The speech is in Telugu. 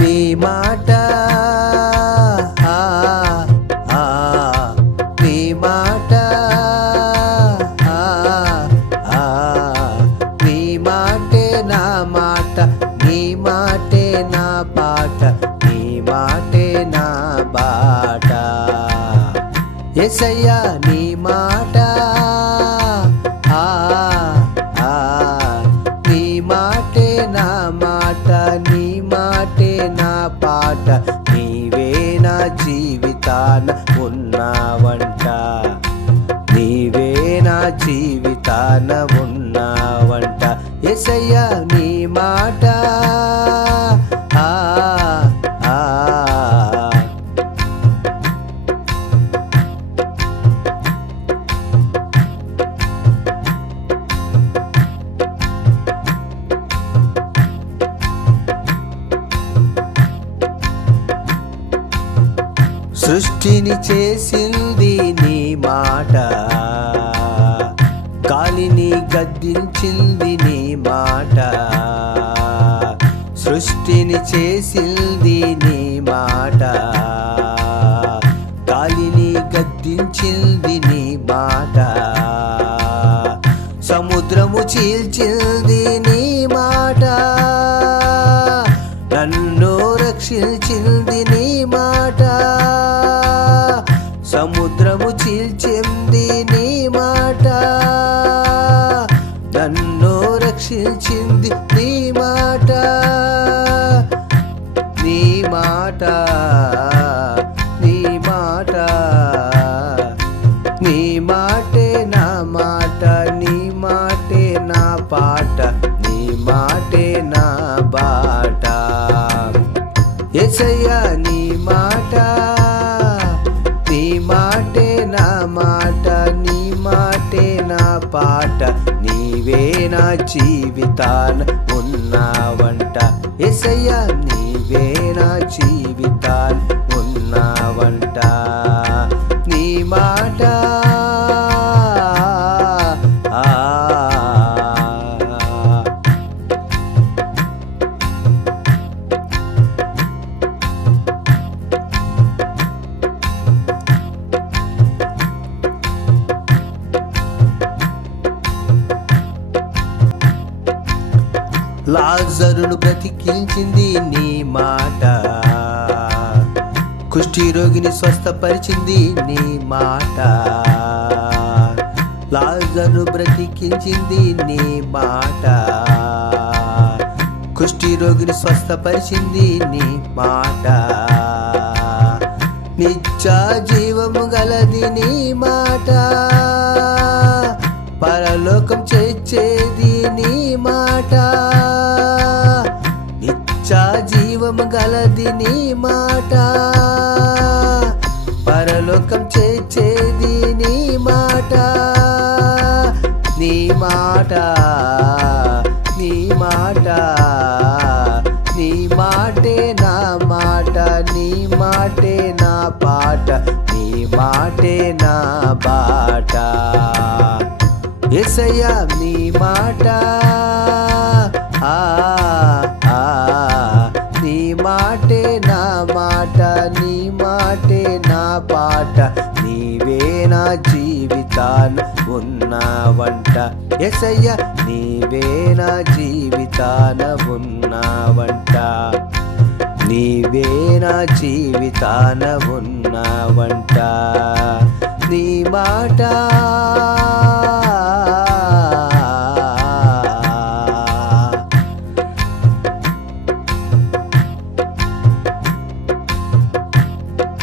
నీ మాట. నీ మాట. నీ మాటే నా మాట. నీ మాటే నా పాట. నీ మాటే నా బాట. ఎసయ్యా నీ మాట మాటే నా పాట నీవే నా జీవితాన ఉన్నావంట. నీవే నా జీవితాన ఉన్నావంట. ఎసయ్యా నీ మాట సృష్టిని చేసింది నీ మాట. గాలిని గద్దించింది నీ మాట. సృష్టిని చేసింది నీ మాట. గాలిని గద్దించింది నీ సముద్రము చీల్చింది నీ మాట. నన్ను రక్షించింది నీ మాట. నీ మాట నీ మాట. నీ మాటే నా మాట నీ మాటే నా పాట నీ మాటే నా బాట. ఎసయ్యా పాట నీవే నా జీవితాన ఉన్నావంట. ఎసయ్యా నీవే నా జీ లాజరును బ్రతికించింది నీ మాట. కుష్టి రోగిని స్వస్థపరిచింది నీ మాట. లాజరును బ్రతికించింది నీ మాట. కుష్టి రోగిని స్వస్థపరిచింది నీ మాట. నిత్య జీవము గలది నీ మాట. గలది నీ మాట. పరలోకం చేర్చేది నీ మాట. నీ మాట నీ మాట. నీ మాటే నా మాట నీ మాటే నా పాట నీ మాటే నా బాట. ఎసయ్యా నీ మాట. మాటే నా మాట నీ మాటే నా పాట. నీవే నా జీవితాన ఉన్నావంట ఎసయ్య నీవే నా జీవితాన ఉన్నావంట నీవే నా జీవితాన ఉన్నావంట నీ మాట